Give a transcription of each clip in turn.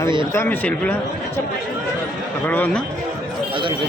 అది వెళ్తా మీ సెల్ఫీలో అక్కడ ఉందా అదనుకో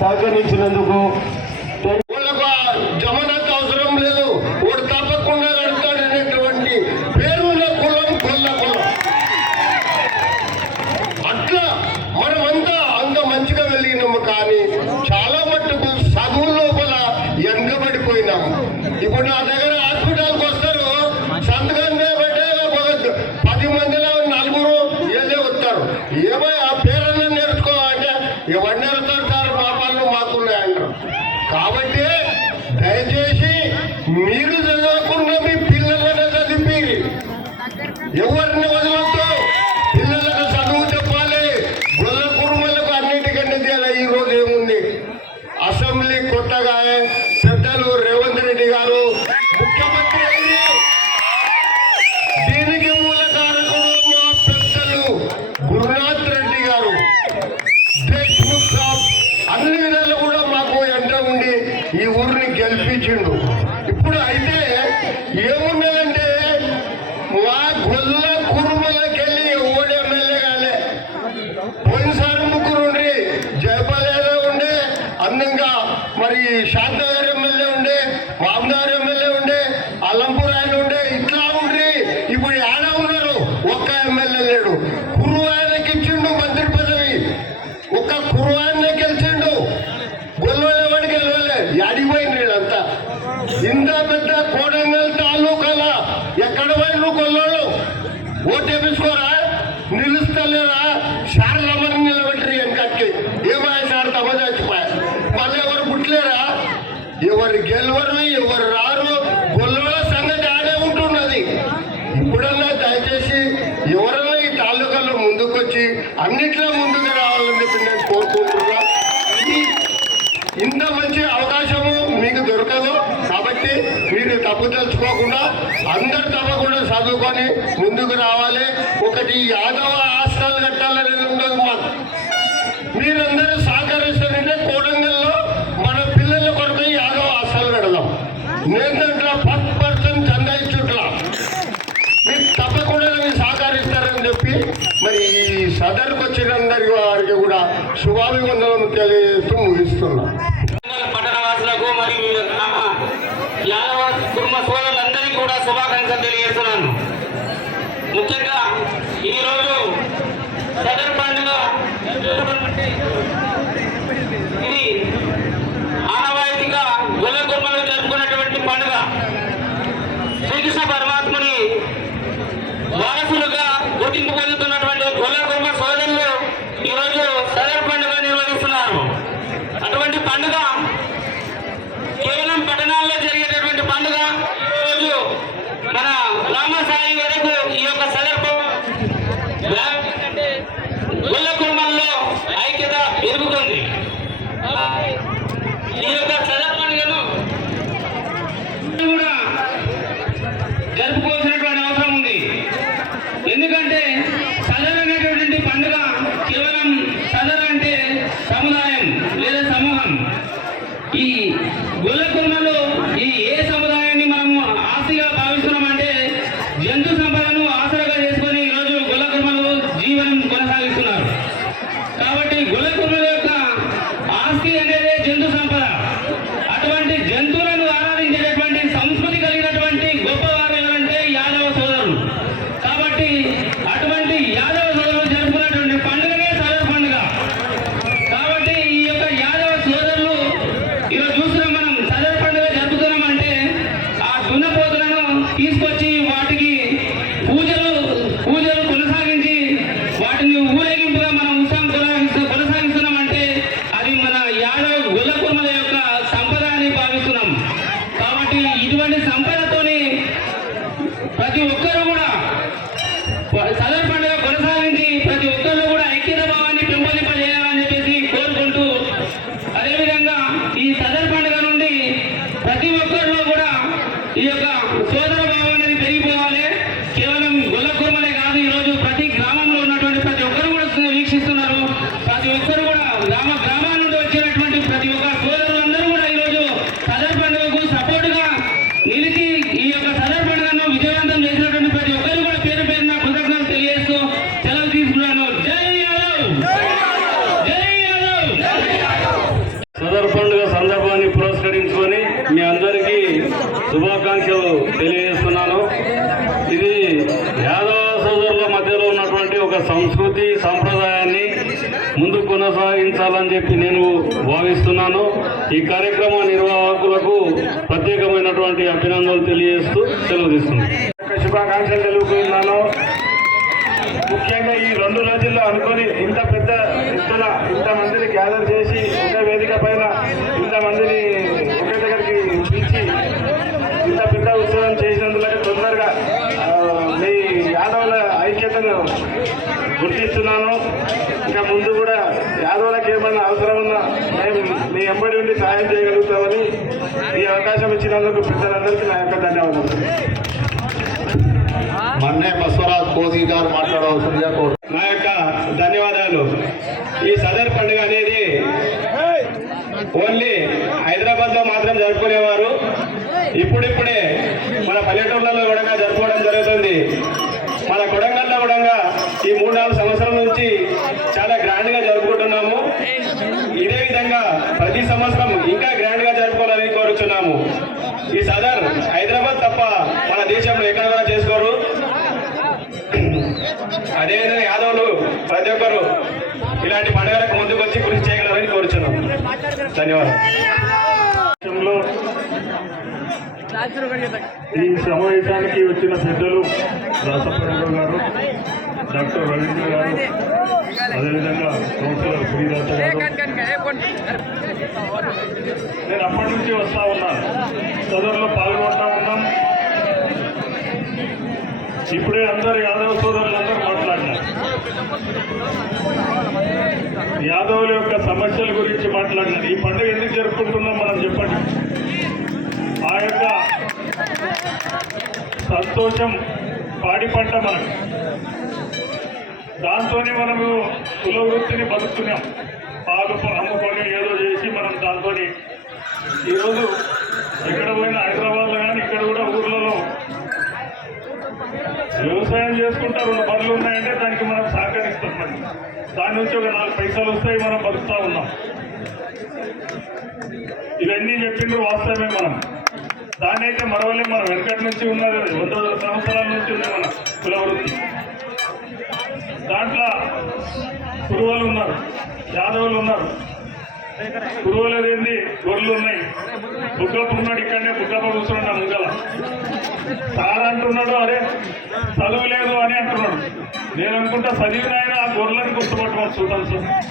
సహకరించినందుకు జమనకు అవసరం లేదు, వాడు తప్పకుండా కడతాడనేటువంటి పేరున్న కులం కొల్ల కులం. అట్లా మనమంతా అంత మంచిగా వెలిగినాము, కానీ చాలా మట్టుకు చదువు లోపల వెనకబడిపోయినాము. ఇప్పుడు నా దగ్గర హాస్పిటల్కి వస్తారు, సంతకం పెట్టే 10 మందిలో 4 ఏళ్ళే వస్తారు. ఏమో ఆ పేరన్నా నేర్చుకోవాలంటే ఎవరు నేర్చుతారు సార్, మా పనులు మాకున్నాయంటారు. కాబట్టి దయచేసి మీరు చదవకుండా మీ పిల్లలను చదివి ఎవరిని వదలొద్దు. పిల్లలకు చదువు చెప్పాలి. గొల్ల కురుమలకు అన్నిటికన్నా తీయాలి. ఈ రోజు ఏముంది, అసెంబ్లీ కొత్తగా పెద్దలు రేవంత్ రెడ్డి గారు ముఖ్యమంత్రి అయింది. దీనికి మూల కారకుడు మా పెద్దలు గురునాథ్ రెడ్డి గారు. దేశ్ముఖ్ సాబ్ అన్ని విధాలు కూడా మాకు ఎంట ఉండి ఈ ఊరిని గెలిపించిండు. ఇప్పుడు అయితే ఏమున్నదంటే మా గొల్ల కురుమలకెళ్ళి ఓడి ఎమ్మెల్యే కాలే. పోయినసారి 3 ఉండి, జయపాల్ యాదవ్ ఉండే, అందంగా మరి శాంతగారు ఎమ్మెల్యే ఉండే, మామదార్ ఎమ్మెల్యే ఉండే, అలంపూర్ ఆయన ఉండే. ఇట్లా ఉండ్రి. ఇప్పుడు ఆడ ఉన్నారు, ఒక్క ఎమ్మెల్యే లేడు. కురువాయనకి ఇచ్చిండు మంత్రి పదవి, ఒక్క కురువాయనే గెలిచిండు. గొల్లవాడి గెలవలే, అడిగిపోయింది వీళ్ళంతా. ఇంత పెద్ద కోడంగల్ తాలూకాల ఎక్కడ పోయిన గొల్లోళ్ళు ఓటు వేపించుకోరా, నిలుస్తలేరా? సార్ రమ్మని నిలబెట్టరు వెనకకి. ఏమాయ సార్ తమ చచ్చిపోయా, మళ్ళీ ఎవరు పుట్టలేరా? ఎవరు గెలవరు, ఎవరు రారు. గొల్లవాళ్ళ సంగతి ఆడే ఉంటున్నది. ఇప్పుడన్నా దయచేసి ఎవరన్నా ఈ తాలూకాలో ముందుకొచ్చి అన్నిట్లో ముందుకు రావాలని చెప్పి నేను కోరుకుంటున్నా. ఇంత మంచి అవకాశము మీకు దొరకదు. కాబట్టి మీరు తప్పు తెలుసుకోకుండా అందరు తప్పకుండా చదువుకొని ముందుకు రావాలి. ఒకటి యాదవ హాస్టల్ కట్టాలనేది ఉండదు మాకు. మీరందరూ సహకరిస్తారంటే కోడంగల్లో మన పిల్లల కొరకు యాదవ హాస్టల్ కడదాం. నేను దాంట్లో 10% చందా ఇచ్చుట్లా మీరు తప్పకుండా మీరు సహకరిస్తారని చెప్పి మరి ఈ సదరుకు వచ్చిన అందరి వారికి కూడా శుభాభివందనలు తెలియజేస్తూ ముగిస్తున్నాం. పట్టణవాసులకు మరియు యాదవ కుటుంబ సోదరులందరికీ కూడా శుభాకాంక్షలు తెలియజేస్తున్నాను. ముఖ్యంగా ఈరోజు సదర్ పండుగ ఇది ఆనవాయితీగా గొల్ల కుర్మలో జరుపుకున్నటువంటి పండుగ. శ్రీకృష్ణ పరమాత్ముని వారసులుగా గుర్తింపు పొందుతున్నటువంటి గొల్ల కుర్మ సోదరులు ఈరోజు సదర్ పండుగ నిర్వహిస్తున్నారు. అటువంటి పండుగ కేవలం పట్టణాల్లో జరిగేటటువంటి పండుగ. ఈరోజు మన రామసాయి వరకు ఈ యొక్క సదర్భం గొల్ల కుటుంబంలో ఐక్యత పెరుగుతుంది. ఈ యొక్క సదర్ పండుగను కూడా జరుపుకోవాల్సినటువంటి అవసరం ఉంది. ఎందుకంటే సదర్ అనేటువంటి పండుగ ఉన్నటువంటి ఒక సంస్కృతి సాంప్రదాయాన్ని ముందుకు కొనసాగించాలని చెప్పి నేను భావిస్తున్నాను. ఈ కార్యక్రమ నిర్వాహకులకు ప్రత్యేకమైనటువంటి అభినందనలు తెలియజేస్తూ సెలవు తీసుకున్నాను. శుభాకాంక్షలు తెలుపుతున్నాను. ముఖ్యంగా ఈ 2 రోజుల్లో అనుకొని ఇంత పెద్ద ఎత్తున ఇంతమందిని గ్యాదర్ చేసి ఒకే వేదిక పైన ఇంతమందిని ఒకే దగ్గరికి పిలిచి ఇంత పెద్ద ఉత్సవం చేసినందుకు తొందరగా మీ యాదవుల ఐక్యతను గుర్తిస్తున్నాను. ఇంకా ముందు కూడా యాదవులకు ఏమైనా అవసరం ఉన్నా మేము మీ ఎంబడి ఉండి సహాయం చేయగలుగుతామని ఈ అవకాశం ఇచ్చినందుకు పెద్దలందరికీ నా యొక్క ధన్యవాదాలు. మన్నే బసవరాజ్ కోసి గారు మాట్లాడవలసిందిగా కోరు. నా యొక్క ధన్యవాదాలు. ఈ సదర్ పండుగ అనేది ఓన్లీ హైదరాబాద్లో మాత్రం జరుపుకునేవారు. ఇప్పుడిప్పుడే మన పల్లెటూర్లలో కూడా జరుపుకోవడం జరుగుతుంది. మన కొడంగల్లో కూడా ఈ 3-4 సంవత్సరాల నుంచి చాలా గ్రాండ్గా జరుపుకుంటున్నాము. ఇదే విధంగా ప్రతి సంవత్సరం ఇంకా గ్రాండ్గా జరుపుకోవాలని కోరుచున్నాము. ఈ సదర్ హైదరాబాద్ తప్ప మన దేశంలో ఎక్కడ కూడా చేసుకోరు. అదేవిధంగా యాదవులు ప్రతి ఒక్కరు ఇలాంటి పండుగలకు ముందుకు వచ్చి కృషి చేయగలరని కోరుచున్నాం. ధన్యవాదాలు. ఈ సమావేశానికి వచ్చిన పెద్దలు రాసపరెడ్డి గారు, డాక్టర్ రవీంద్ర గారు, అదేవిధంగా కౌన్సిలర్ శ్రీదాస గారు, నేను అప్పటి నుంచి వస్తా ఉన్నాను. సదరులో పాల్గొంటా ఉన్నాం. ఇప్పుడే అందరు యాదవ సోదరులందరూ మాట్లాడినారు. యాదవుల యొక్క సమస్యల గురించి మాట్లాడినారు. ఈ పండుగ ఎందుకు జరుపుకుంటున్నాం మనం చెప్పండి. ఆ యొక్క సంతోషం పాడి పంట మనకు, దాంతోనే మనము కుల వృత్తిని బతుకుతున్నాం. పాలు అమ్ముకొని ఏదో చేసి మనం దాంతో ఈరోజు ఎక్కడ పోయినా హైదరాబాద్లో కానీ ఇక్కడ కూడా ఊర్లలో వ్యవసాయం చేసుకుంటా 2 బర్రెలు ఉన్నాయంటే దానికి మనం సహకరిస్తాం. మరి దాని నుంచి ఒక 4 పైసలు వస్తాయి, మనం బతుకుతా ఉన్నాం. ఇవన్నీ చెప్పిండ్రు వాస్తవమే. మనం దాన్ని అయితే మరవలే. మనం వెనకటి నుంచి ఉన్నది 100 సంవత్సరాల నుంచి ఉంది మన కుల వృత్తి. దాంట్లో కురువలు ఉన్నారు, యాదవులు ఉన్నారు. కురువలు ఏంది, గొర్రెలు ఉన్నాయి. బుగ్గప్ప ఉన్నాడు, ఇక్కడనే బుగ్గప్ప కూర్చున్నాడు ముంగల. సార్ అంటున్నాడు, అరే చదువు లేదు అని అంటున్నాడు. నేను అనుకుంటా చదివిన ఆయన ఆ గొర్రెలను గుర్తుపట్టమని చూద్దాం.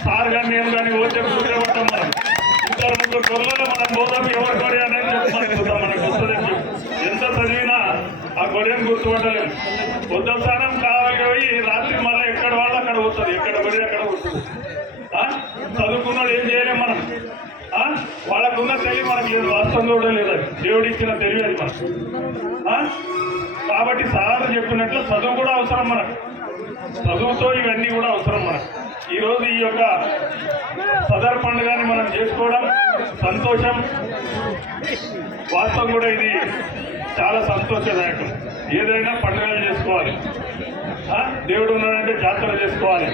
సార్ కానీ నేను కానీ ఓటే గుర్తుపట్టాం. మనం 2-3 గొర్రెలను మనం పోదాం, ఎవరి గొర్రె అనేది చెప్పమని చూద్దాం. మనకు వస్తుందని చెప్పి ఎంత చదివినా ఆ గొర్రెను గుర్తుపట్టలేము. పొద్దు స్థానం కావాలి పోయి రాత్రి మళ్ళీ ఎక్కడ వాళ్ళు అక్కడ పోతుంది, ఎక్కడ గొర్రె అక్కడ పోతుంది. చదువుకున్నాడు ఏం చేయలేం మనం. వాళ్ళకున్న తెలివి మనకి లేదు, వాస్తవంలో కూడా లేదు. అది దేవుడు ఇచ్చిన తెలివి అది మనకు. కాబట్టి సార్ చెప్పినట్లు చదువు కూడా అవసరం మనకు. చదువుతో ఇవన్నీ కూడా అవసరం మనకు. ఈరోజు ఈ యొక్క సదర్ పండుగని మనం చేసుకోవడం సంతోషం. వాస్తవం కూడా ఇది చాలా సంతోషదాయకం. ఏదైనా పండుగలు చేసుకోవాలి. దేవుడు ఉన్నాడంటే జాతర చేసుకోవాలి.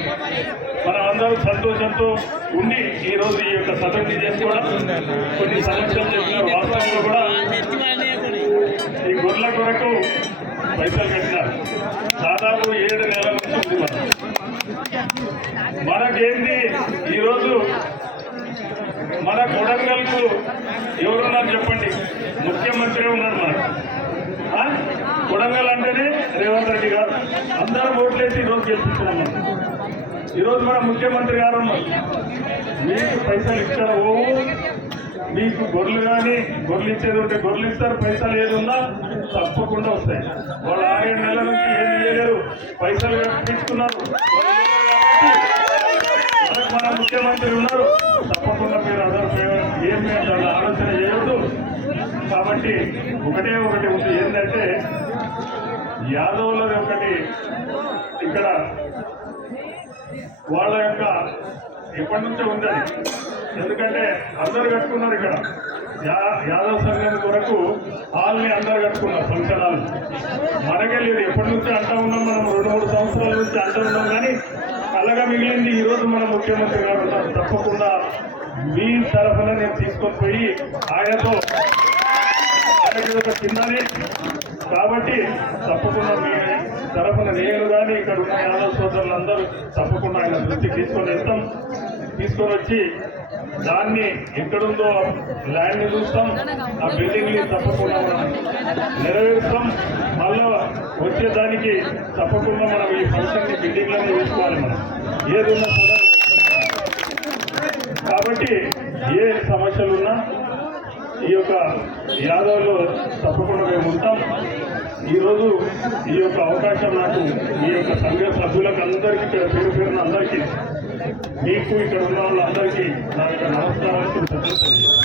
మనం అందరూ సంతోషంతో ఉండి ఈరోజు ఈ యొక్క సదర్ని చేసుకోవడం. కొన్ని సమస్యలు చెప్పినారు. వాస్తవంలో కూడా ఈ గొర్రెల కొరకు పైసలు కట్టినారు. దాదాపు 7 నెలల నుంచి ఉంది. మనకేంది ఈరోజు మన కొడంగల్కు ఎవరున్నారు చెప్పండి? ముఖ్యమంత్రి ఉన్నాడు మనకు. కొడంగల్ అంటేనే రేవంత్ రెడ్డి గారు. అందరూ ఓట్లేసి ఈరోజు గెలిపిస్తున్నాం మనం. ఈరోజు మన ముఖ్యమంత్రి గారు ఉన్నారు. మీకు పైసలు ఇక్కడ పోవు, మీకు గొర్రెలు కానీ గొర్రెలు ఇచ్చేది ఉంటే గొర్రెలు ఇస్తారు. పైసలు ఏది ఉన్నా తప్పకుండా వస్తాయి. వాళ్ళు 6-7 నెలల నుంచి ఏం చేయలేరు, పైసలు తీసుకున్నారు. మన ముఖ్యమంత్రి ఉన్నారు. తప్పకుండా మీరు అందరూ ఏమి ఆలోచన చేయొద్దు. కాబట్టి ఒకటి ఉంది, ఏంటంటే యాదవులది ఒకటి ఇక్కడ వాళ్ళ యొక్క ఎప్పటి నుంచో ఉందని. ఎందుకంటే అందరు కట్టుకున్నారు ఇక్కడ. యాదవ్ సంఘం కొరకు హాల్ని అందరు కట్టుకున్నారు, ఫంక్షన్ హాల్. మనకే లేదు, ఎప్పటి నుంచో అంటూ ఉన్నాం. మనం 2-3 సంవత్సరాల నుంచి అంటూ ఉన్నాం. కానీ కళ్ళగా మిగిలింది ఈరోజు మన ముఖ్యమంత్రి గారు ఉన్నారు. తప్పకుండా మీ తరఫున నేను తీసుకొని పోయి ఆయనతో ఇది ఒక చిన్నది కాబట్టి తప్పకుండా మీ తరఫున నేను కానీ ఇక్కడ ఉన్న యాదవ్ సోదరులందరూ తప్పకుండా ఆయన దృష్టికి తీసుకొని వచ్చి దాన్ని ఎక్కడుందో ల్యాండ్ ని చూస్తాం, ఆ బిల్డింగ్ ని తప్పకుండా మనం నెరవేరుస్తాం. మళ్ళా వచ్చేదానికి తప్పకుండా మనం ఈ ఫంక్షన్ ని బిల్డింగ్లను చూసుకోవాలి. మనం ఏదున్నా కూడా కాబట్టి ఏ సమస్యలున్నా ఈ యొక్క యాదవ్లో తప్పకుండా మేము ఉంటాం. ఈరోజు ఈ యొక్క అవకాశం నాకు ఈ యొక్క సంఘ సభ్యులకు అందరికీ పేరు పేరున అందరికీ మీకు ఇక్కడ ఉన్న వాళ్ళందరికీ నా యొక్క నమస్కారాలు.